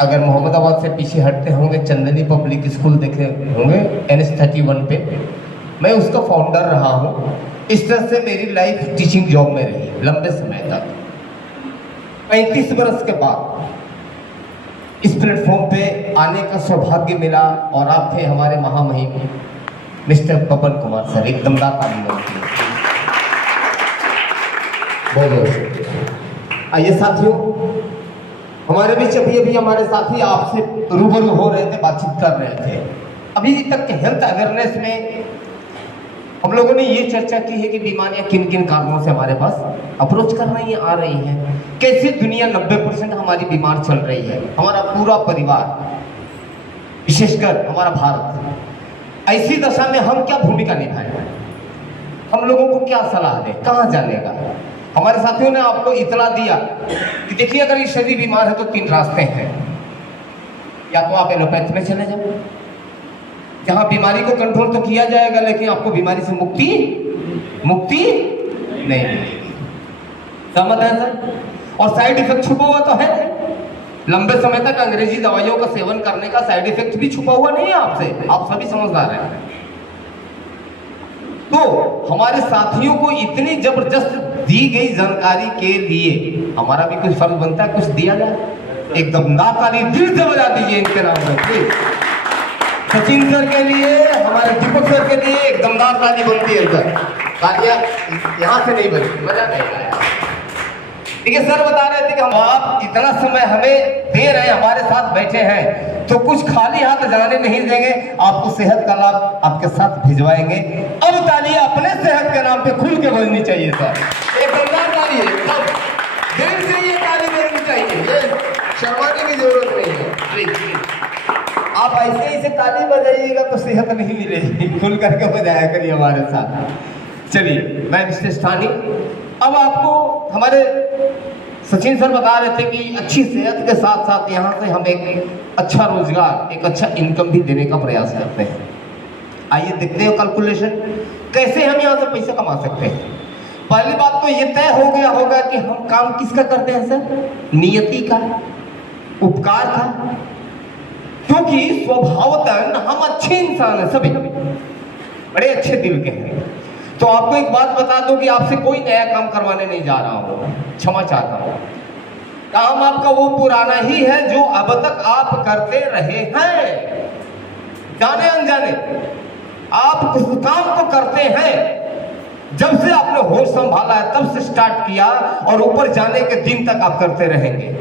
अगर मोहम्मदाबाद से पीछे हटते होंगे चंदनी पब्लिक स्कूल देखे होंगे NH31 पे, मैं उसका फाउंडर रहा हूँ। इस तरह से मेरी लाइफ टीचिंग जॉब में रही लंबे समय तक। 35 वर्ष के बाद इस प्लेटफॉर्म पे आने का सौभाग्य मिला और आप थे हमारे महामहिम मिस्टर पवन कुमार सर। एक दमदार ताली बनती है। बहुत बहुत आइए साथियों, हमारे बीच अभी हमारे साथी आपसे रूबरू हो रहे थे, बातचीत कर रहे थे। अभी तक के हेल्थ अवेयरनेस में हम लोगों ने ये चर्चा की है कि बीमारियां किन किन कारणों से हमारे पास अप्रोच कर रही हैं, आ रही हैं, कैसे दुनिया 90% हमारी बीमार चल रही है, हमारा पूरा परिवार, विशेषकर हमारा भारत। ऐसी दशा में हम क्या भूमिका निभाएं, हम लोगों को क्या सलाह दें, कहाँ जाने का। हमारे साथियों ने आपको इतला दिया कि देखिए अगर ये शरीर बीमार है तो 3 रास्ते हैं। या तो आप एलोपैथ में चले जाओ, जहां बीमारी को कंट्रोल तो किया जाएगा लेकिन आपको बीमारी से मुक्ति नहीं मिलेगी। समझ है सर? और साइड इफेक्ट छुपा हुआ तो है। लंबे समय तक अंग्रेजी दवाइयों का सेवन करने का साइड इफेक्ट भी छुपा हुआ नहीं है आपसे, आप सभी समझदार हैं। तो हमारे साथियों को इतनी जबरदस्त दी गई जानकारी के लिए हमारा भी कुछ फर्ज बनता है, कुछ दिया जाए। एकदम नाताली दिल से बजा दीजिए इनके नाम पर। सचिन सर के लिए, हमारे दीपक सर के लिए एक दमदार ताली बनती है। सर तालियां यहाँ से नहीं बनी, मजा नहीं आया। ठीक है, सर बता रहे थे कि हम आप इतना समय हमें दे रहे हैं, हमारे साथ बैठे हैं, तो कुछ खाली हाथ जाने नहीं देंगे। आपको सेहत का लाभ आपके साथ भिजवाएंगे। अब तालियां अपने सेहत के नाम पे खुल के बजनी चाहिए सर। एक दमदार ताली है, सब दिल से ये ताली बजनी चाहिए, ये शर्माने की जरूरत नहीं है। प्लीज आप ऐसे ही से ताली बजाइएगा तो सेहत नहीं मिलेगी, खुल करके बजाया करिए हमारे साथ। चलिए, मैं मिस्टर स्थानी, अब आपको हमारे सचिन सर बता रहे थे कि अच्छी सेहत के साथ साथ यहाँ से हम एक अच्छा रोजगार, एक अच्छा इनकम भी देने का प्रयास करते हैं। आइए देखते हैं कैलकुलेशन कैसे हम यहाँ से पैसा कमा सकते हैं। पहली बात तो ये तय हो गया होगा कि हम काम किसका करते हैं सर? नियति का, उपकार का। क्योंकि स्वभावतः हम अच्छे इंसान हैं, सभी बड़े अच्छे दिल के हैं। तो आपको एक बात बता दूं कि आपसे कोई नया काम करवाने नहीं जा रहा हूं, क्षमा चाहता हूं। काम आपका वो पुराना ही है जो अब तक आप करते रहे हैं, जाने अनजाने आप उस काम को करते हैं। जब से आपने होश संभाला है तब से स्टार्ट किया और ऊपर जाने के दिन तक आप करते रहेंगे,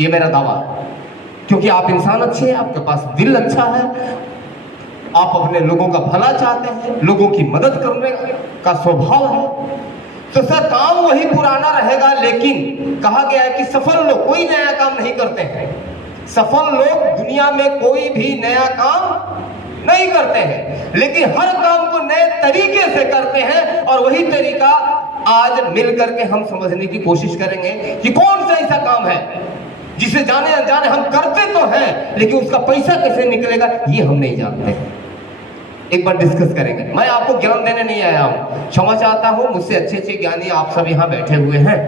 ये मेरा दावा है। क्योंकि आप इंसान अच्छे हैं, आपके पास दिल अच्छा है, आप अपने लोगों का भला चाहते हैं, लोगों की मदद करने का स्वभाव है। तो सर काम वही पुराना रहेगा, लेकिन कहा गया है कि सफल लोग कोई नया काम नहीं करते हैं। सफल लोग दुनिया में कोई भी नया काम नहीं करते हैं, लेकिन हर काम को नए तरीके से करते हैं। और वही तरीका आज मिल करके हम समझने की कोशिश करेंगे कि कौन सा ऐसा काम है जिसे जाने अनजाने हम करते तो हैं, लेकिन उसका पैसा कैसे निकलेगा ये हम नहीं जानते। एक बार डिस्कस करेंगे। मैं आपको ज्ञान देने नहीं आया हूं, क्षमा चाहता हूं, मुझसे अच्छे अच्छे ज्ञानी आप सब यहां बैठे हुए हैं,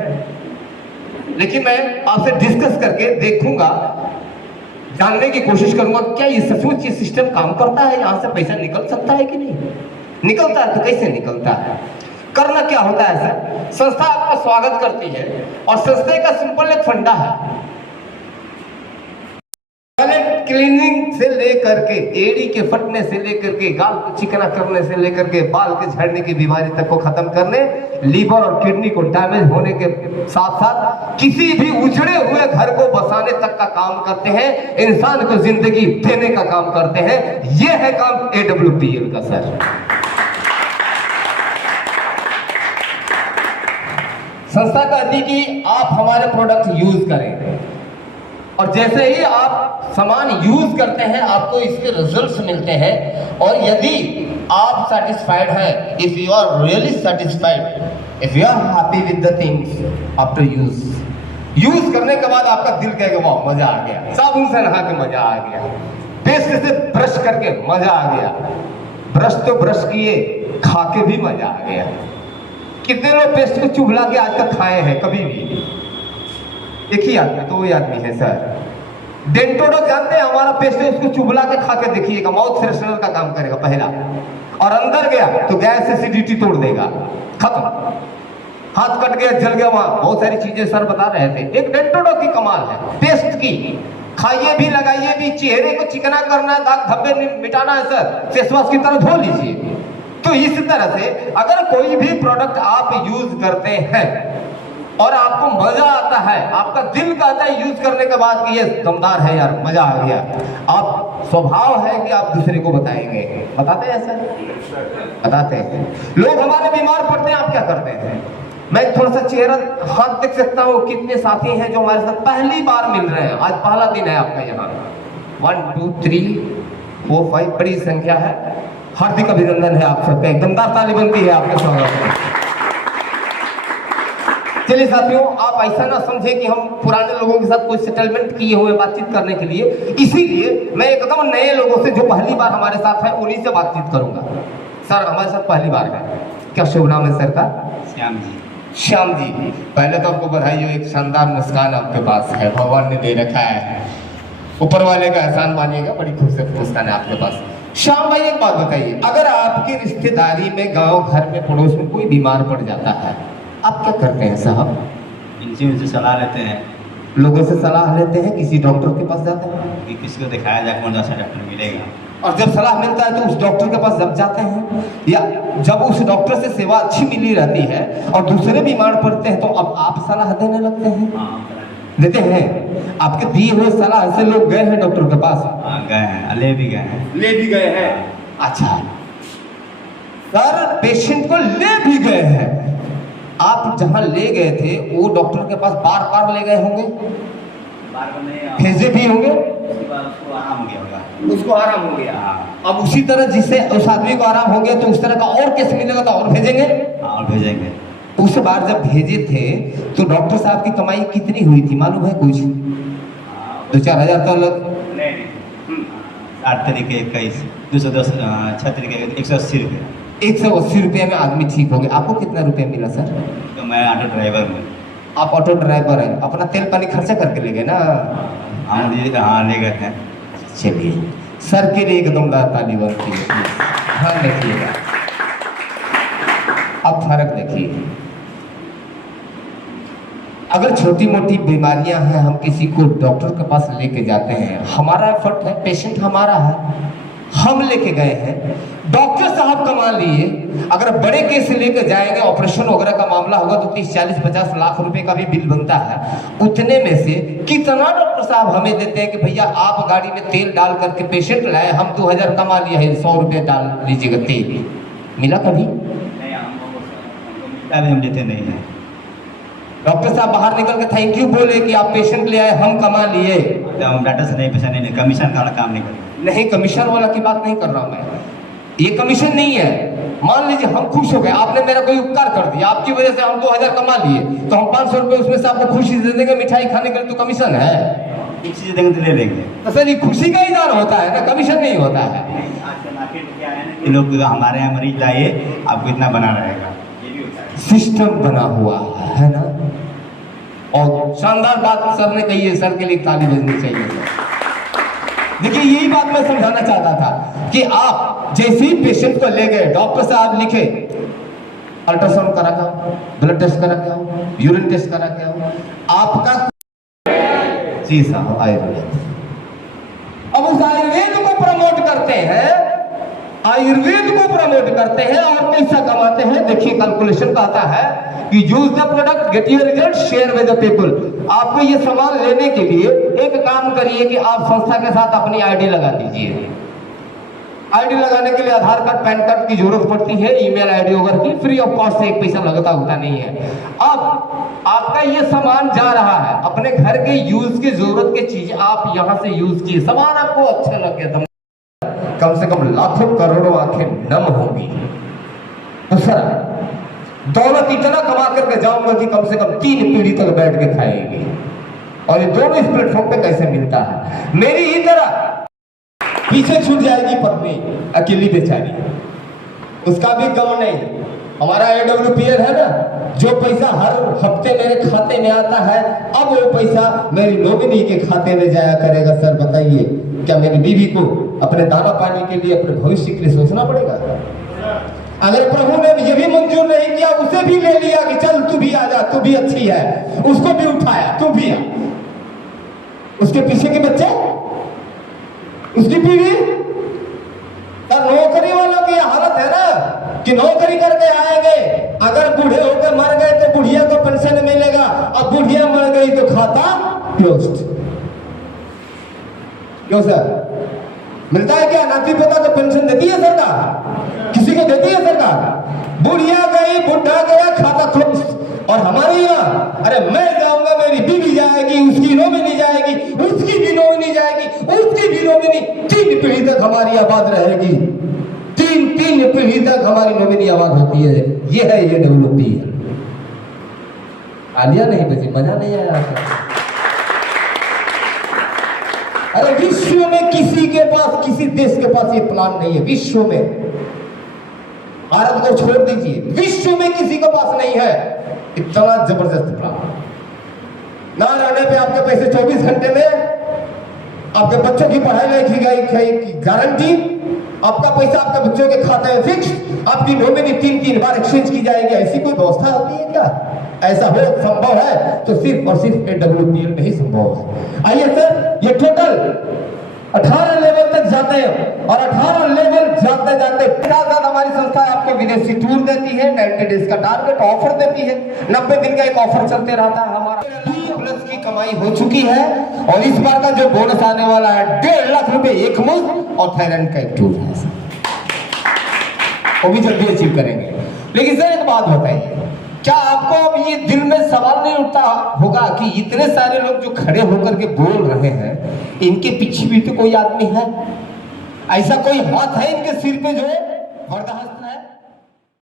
लेकिन मैं आपसे डिस्कस करके देखूंगा, जानने की कोशिश करूंगा क्या ये सचमुच ये सिस्टम काम करता है, यहां से पैसा निकल सकता है कि नहीं निकलता है, तो कैसे निकलता है, करना क्या होता है सर। संस्था आपका स्वागत करती है और संस्था का सिंपल एक फंडा है। क्लीनिंग से लेकर के, एड़ी के फटने से लेकर के, गाल को चिकना करने से लेकर के, बाल के झड़ने की बीमारी तक को खत्म करने, लीवर और किडनी को डैमेज होने के साथ साथ किसी भी उजड़े हुए घर को बसाने तक का काम करते हैं, इंसान को जिंदगी देने का काम करते हैं। यह है काम AWPL का सर। संस्था कहती कि आप हमारे प्रोडक्ट यूज करें और जैसे ही आप सामान यूज करते हैं आपको इसके रिजल्ट्स मिलते हैं। और यदि आप सेटिस्फाइड हैं, if you are really satisfied, if you are happy with the things after use करने के बाद आपका दिल कहेगा वाह मजा आ गया, साबुन से नहा के मजा आ गया, पेस्ट से ब्रश करके मजा आ गया, ब्रश तो ब्रश किए, खा के भी मजा आ गया। कितने लोग पेस्ट को चुभला के आज तक खाए हैं कभी भी? एक ही आदमी, तो वही आदमी है सर। डेंटोडो जानते हैं, हमारा पेस्ट है, उसको चुबला के खा के देखिएगा, माउथ फ्रेशनर का काम करेगा पहला, और अंदर गया तो गैस एसिडिटी तोड़ देगा, खत्म। हाथ कट गया, जल गया, वहां बहुत सारी चीजें सर बता रहे थे। एक डेंटोडो की कमाल है, पेस्ट की, खाइए भी लगाइए भी, चेहरे को चिकना करना है, दाग धब्बे मिटाना है सर, फेस वॉश की तरह धो लीजिए। तो इस तरह से अगर कोई भी प्रोडक्ट आप यूज करते हैं और आपको मजा आता है, आपका दिल कहता है यूज करने के बाद कि ये दमदार है यार, मजा आ गया, आप स्वभाव है कि आप दूसरे को बताएंगे। बताते हैं ऐसा? बताते हैं। लोग हमारे बीमार पड़ते हैं, आप क्या करते हैं? मैं थोड़ा सा चेहरा हाथ देख सकता हूँ, कितने साथी हैं जो हमारे साथ पहली बार मिल रहे हैं, आज पहला दिन है आपका यहाँ। 1 2 3 4 5 बड़ी संख्या है, हार्दिक अभिनंदन है आप सबका, दमदार ताली बनती है आपके स्वागत में। चलिए साथियों, आप ऐसा ना समझे कि हम पुराने लोगों के साथ कोई सेटलमेंट किए हुए बातचीत करने के लिए, इसीलिए मैं एकदम नए लोगों से जो पहली बार हमारे साथ है उन्हीं से बातचीत करूंगा। सर हमारे साथ पहली बार है, क्या शुभ नाम है सर का? श्याम जी। श्याम जी, पहले तो आपको बधाई हो, एक शानदार मुस्कान आपके पास है, भगवान ने दे रखा है, ऊपर वाले का एहसान मानिएगा, बड़ी खूबसूरत मुस्कान है आपके पास। श्याम भाई एक बात बताइए, अगर आपकी रिश्तेदारी में, गांव घर में, पड़ोस में कोई बीमार पड़ जाता है, आप क्या करते हैं साहब? इनसे उनसे सलाह लेते हैं, लोगों से सलाह लेते हैं, किसी डॉक्टर के पास जाते हैं कि किसी को दिखाया जाए, कौन सा डॉक्टर मिलेगा, और जब सलाह मिलता है तो उस डॉक्टर के पास जब जाते हैं, या जब उस डॉक्टर से सेवा अच्छी मिली रहती है और दूसरे बीमार पड़ते हैं तो अब आप सलाह देने लगते हैं? देते हैं। आपके दिए हुए सलाह से लोग गए हैं डॉक्टर के पास? गए हैं, ले भी गए हैं। ले भी गए हैं? अच्छा सर, पेशेंट को ले भी गए हैं, आप जहां ले गए थे वो डॉक्टर के पास बार बार ले गए होंगे, भेजे भी होंगे, उसको आराम हो गया होगा, उसको आराम हो गया। अब उसी तरह जिससे उस आदमी को आराम हो गया तो उस तरह का और केस मिलेगा तो और भेजेंगे, और भेजेंगे। उस बार जब भेजे थे तो डॉक्टर साहब की कमाई कितनी हुई थी मालूम है कुछ? 2-4 हजार तो लग 8 तरीके 21 210 6 तरीके 180 रुपये। 180 रुपये में आदमी ठीक हो गया। आपको कितना रुपया मिला सर? तो मैं ऑटो ड्राइवर हूँ। आप ऑटो ड्राइवर हैं, अपना तेल पानी खर्चा करके ले गए ना? हाँ जी, हाँ ले गए थे। चलिए सर के लिए एकदम ताली बनती है, ध्यान रखिएगा। अब फर्क देखिए, अगर छोटी मोटी बीमारियां हैं, हम किसी को डॉक्टर के पास लेके जाते हैं, हमारा एफर्ट है, पेशेंट हमारा है, हम लेके गए हैं, डॉक्टर साहब कमा लिए। अगर बड़े केस लेके जाएंगे, ऑपरेशन वगैरह का मामला होगा तो 30, 40, 50 लाख रुपए का भी बिल बनता है। उतने में से कितना डॉक्टर साहब हमें देते हैं कि भैया आप गाड़ी में तेल डाल करके पेशेंट लाए, हम 2000 कमा लिए हैं, 100 रुपये डाल लीजिएगा तेल। मिला कभी? हम देते नहीं है। डॉक्टर साहब बाहर निकल के थैंक यू बोले कि आप पेशेंट ले आए, हम कमा लिए। तो हम डाटा से नहीं, पैसा नहीं, कमीशन का काम नहीं करते। नहीं, कमीशन वाला की बात नहीं कर रहा मैं, ये कमीशन नहीं है। मान लीजिए हम खुश हो गए, आपने मेरा कोई उपकार कर दिया, आपकी वजह से हम 2000 कमा लिए, तो हम 500 रुपये उसमें से आपको खुशी दे देंगे, मिठाई खाने के लिए, तो कमीशन है। कुछ चीज़ देंगे तो ले लेंगे। तो सर ये खुशी का इज़हार होता है ना, कमीशन नहीं होता है। आजकल मार्केट में क्या है ना, लोग हमारे यहाँ मरीज लाइए, आपको इतना बना रहेगा, ये भी होता है। सिस्टम बना हुआ है ना। और शानदार बात सर ने कही है, सर के लिए ताली बजनी चाहिए सर। देखिए यही बात मैं समझाना चाहता था कि आप जैसे ही पेशेंट को ले गए, डॉक्टर साहब लिखे अल्ट्रासाउंड करा के आओ, ब्लड टेस्ट करा के आओ, यूरिन टेस्ट करा के आओ, आपका जी साहब आयुर्वेद। अब उस आयुर्वेद को प्रमोट करते हैं, आयुर्वेद को प्रमोट करते हैं और पैसा कमाते हैं। देखिए कैलकुलेशन कहता है कि use the product, get your result, share with the people. आपको ये सामान लेने के लिए एक काम करिए कि आप संस्था के साथ अपनी आईडी लगा दीजिए। आईडी लगाने के लिए आधार कार्ड, पैन कार्ड की जरूरत पड़ती है, ईमेल आईडी वगैरह की, फ्री ऑफ कॉस्ट से, एक पैसा लगता होता नहीं है। अब आपका ये सामान जा रहा है, अपने घर के यूज की जरूरत की चीज आप यहाँ से यूज किए, सामान आपको अच्छा लग गया, कम से कम लाखों करोड़ों आंखें नम होंगी। दूसरा, दौलत इतना कमा करके जाऊंगा कि कम से कम 3 पीढ़ी तक बैठ के खाएगी। और ये दोनों इस प्लेटफॉर्म पे कैसे मिलता है? मेरी ही तरह पीछे छूट जाएगी पत्नी, अकेली बेचारी, उसका भी गम नहीं। हमारा AWPL है ना, जो पैसा हर हफ्ते मेरे खाते में आता है, अब वो पैसा मेरी नॉमिनी के खाते में जाया करेगा। सर बताइए, क्या मेरी बीवी को अपने दाना पानी के लिए, अपने भविष्य के लिए सोचना पड़ेगा? अगर प्रभु ने ये भी मंजूर नहीं किया, उसे भी ले लिया कि चल तू भी आ जा, तू भी अच्छी है, उसको भी उठाया, तू भी आ, उसके पीछे के बच्चे, उसकी बीवी, नौकरी वालों की हालत है ना कि नौकरी करके आएंगे, अगर बूढ़े होकर मर गए तो बुढ़िया को पेंशन मिलेगा, अब बुढ़िया मर गई तो खाता क्लोज्ड। क्यों सर, मिलता है क्या? नाती पोता को पेंशन देती है सरकार? किसी को देती है सरकार? बुढ़िया गई, बुढ़ा गया, खाता क्लोज्ड। और हमारे यहाँ, अरे मैं जाऊंगा, मेरी बीवी जाएगी, उसकी नॉमिनी जाएगी, उसकी भी नॉमिनी जाएगी, उसकी भी नॉमिनी, 3 पीढ़ी तक हमारी आबाद रहेगी। 3 पीढ़ी तक हमारी नॉमिनी आबाद होती है। ये है, ये डेवलपी है। आलिया नहीं बची, मजा नहीं आया आपको? अरे विश्व में किसी के पास, किसी देश के पास ये प्लान नहीं है। विश्व में, भारत को छोड़ दीजिए, विश्व में किसी के पास नहीं है इतना जबरदस्त प्लान। ना रहने पे आपके पैसे 24 घंटे में, आपके बच्चों की पढ़ाई की गारंटी, आपका पैसा आपके बच्चों के खाते में फिक्स, आपकी नॉमिनी 3 बार एक्सचेंज की जाएगी। ऐसी कोई व्यवस्था होती है क्या? ऐसा हो संभव है तो सिर्फ और सिर्फ AWPL में ही संभव है। आइए सर, ये टोटल 18 लेवल तक जाते हैं और 18 लेवल जाते जाते साथ हमारी संस्था आपको विदेशी टूर देती है, 90 डेज का टारगेट ऑफर देती है, 90 दिन का एक ऑफर चलते रहता है। हमारा प्लस की कमाई हो चुकी है और इस बार का जो बोनस आने वाला है 1.5 लाख रुपए एक मुश्त और थाईलैंड का एक टूर है, वो भी जल्दी अचीव करेंगे। लेकिन सर एक बात बताइए, क्या आपको अब ये दिल में सवाल नहीं उठता होगा कि इतने सारे लोग जो खड़े होकर के बोल रहे हैं, इनके पीछे भी तो कोई आदमी है? ऐसा कोई हाथ है इनके सिर पे जो बर्दाश्त है?